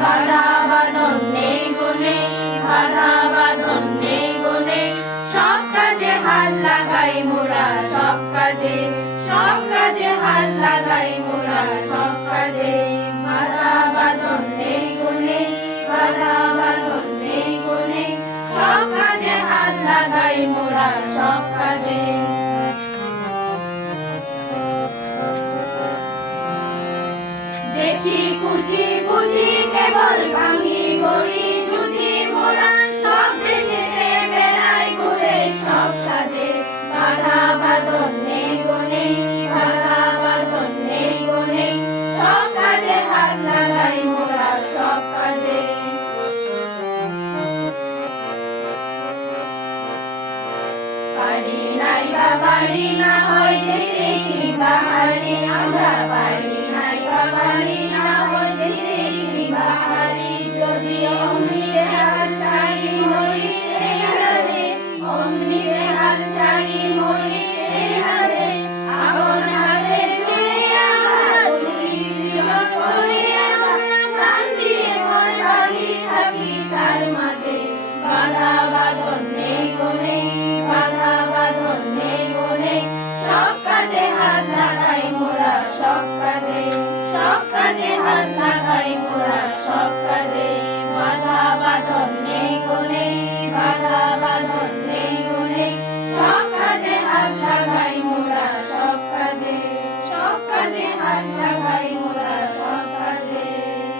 বাধা বাঁধন নেই গুনে, বাধা বাঁধন নেই গুনে, সব কাজে হাত লাগাই মোরা, সব কাজে, সব কাজে হাত লাগাই মোরা, সব কাজে। বাধা বাঁধন নেই গুনে, বাধা বাঁধন নেই গুনে, সব কাজে হাত লাগাই মোরা, সব কাজে। দেখি খুঁজি